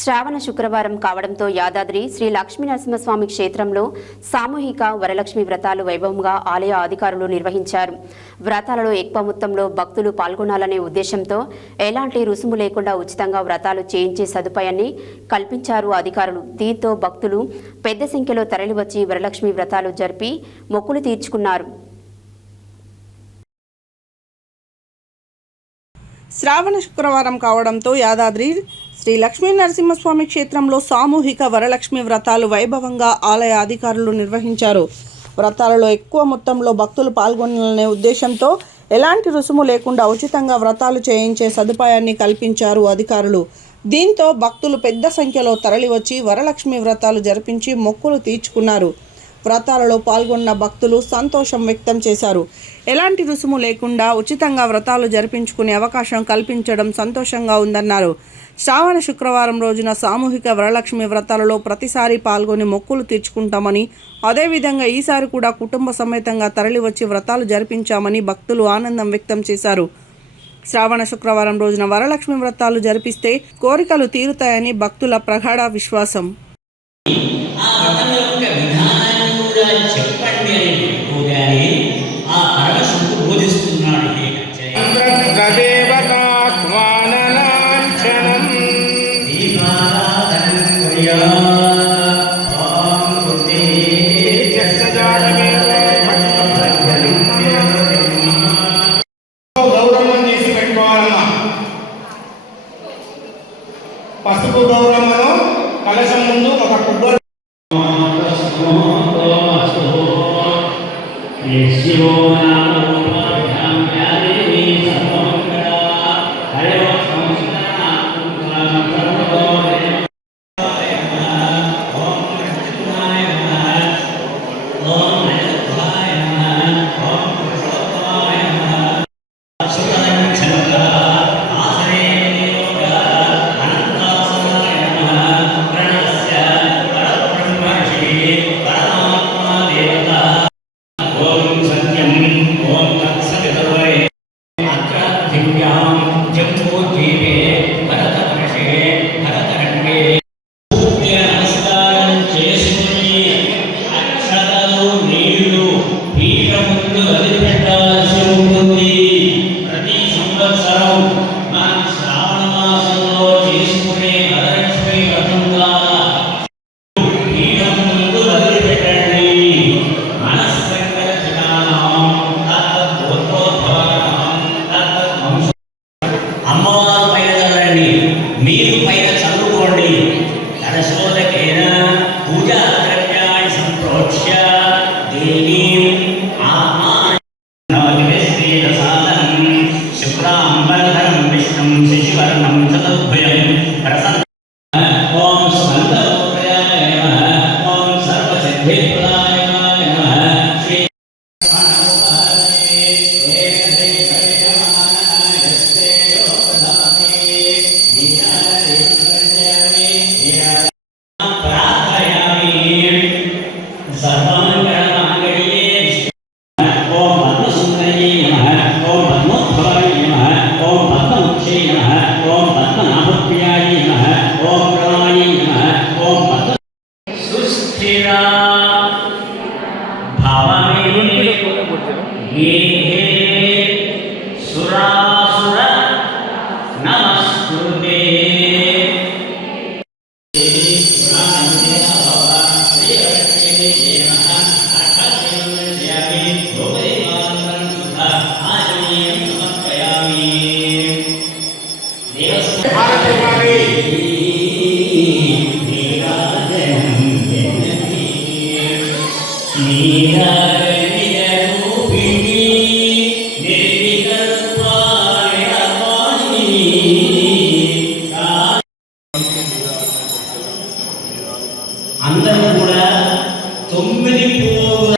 శ్రావణ శుక్రవారం కావడంతో యాదాద్రి శ్రీ లక్ష్మీనరసింహస్వామి క్షేత్రంలో సామూహిక వరలక్ష్మి వ్రతాలు వైభవంగా ఆలయ అధికారులు నిర్వహించారు. వ్రతాలలో ఎక్కువ మొత్తంలో భక్తులు పాల్గొనాలనే ఉద్దేశంతో ఎలాంటి రుసుము లేకుండా ఉచితంగా వ్రతాలు చేయించే సదుపాయాన్ని కల్పించారు అధికారులు. దీంతో భక్తులు పెద్ద సంఖ్యలో తరలివచ్చి వరలక్ష్మి వ్రతాలు జరిపి మొక్కులు తీర్చుకున్నారు. శ్రావణ శుక్రవారం కావడంతో యాదాద్రి శ్రీ లక్ష్మీనరసింహస్వామి క్షేత్రంలో సామూహిక వరలక్ష్మి వ్రతాలు వైభవంగా ఆలయ అధికారులు నిర్వహించారు. వ్రతాలలో ఎక్కువ మొత్తంలో భక్తులు పాల్గొనాలనే ఉద్దేశంతో ఎలాంటి రుసుము లేకుండా ఉచితంగా వ్రతాలు చేయించే సదుపాయాన్ని కల్పించారు అధికారులు. దీంతో భక్తులు పెద్ద సంఖ్యలో తరలివచ్చి వరలక్ష్మి వ్రతాలు జరిపించి మొక్కులు తీర్చుకున్నారు. వ్రతాలలో పాల్గొన్న భక్తులు సంతోషం వ్యక్తం చేశారు. ఎలాంటి రుసుము లేకుండా ఉచితంగా వ్రతాలు జరిపించుకునే అవకాశం కల్పించడం సంతోషంగా ఉందన్నారు. శ్రావణ శుక్రవారం రోజున సామూహిక వరలక్ష్మి వ్రతాలలో ప్రతిసారి పాల్గొని మొక్కులు తీర్చుకుంటామని, అదేవిధంగా ఈసారి కూడా కుటుంబ సమేతంగా తరలివచ్చి వ్రతాలు జరిపించామని భక్తులు ఆనందం వ్యక్తం చేశారు. శ్రావణ శుక్రవారం రోజున వరలక్ష్మి వ్రతాలు జరిపిస్తే కోరికలు తీరుతాయని భక్తుల ప్రగాఢ విశ్వాసం. పసుపు గౌరమ్మను కలశం ముందు ఒక కొబ్బరి మీరు పైన చదువుకోండి. కలశోదకేన పూజా ద్రవ్యాన్ని సంప్రోక్ష్య దేవీం ఆత్మానవేశ్వేన సాధనం శుక్రాంబరధరం విష్ణుం శశివర్ణం చతుర్భుజం ప్రసన్న ఓం స్కందోదయాయ నమః ఓం సర్వసిద్ధిప్రదాయ నమః శ్రీ సురాసుర నమస్కృతే అందరూ కూడా 9 పోగుల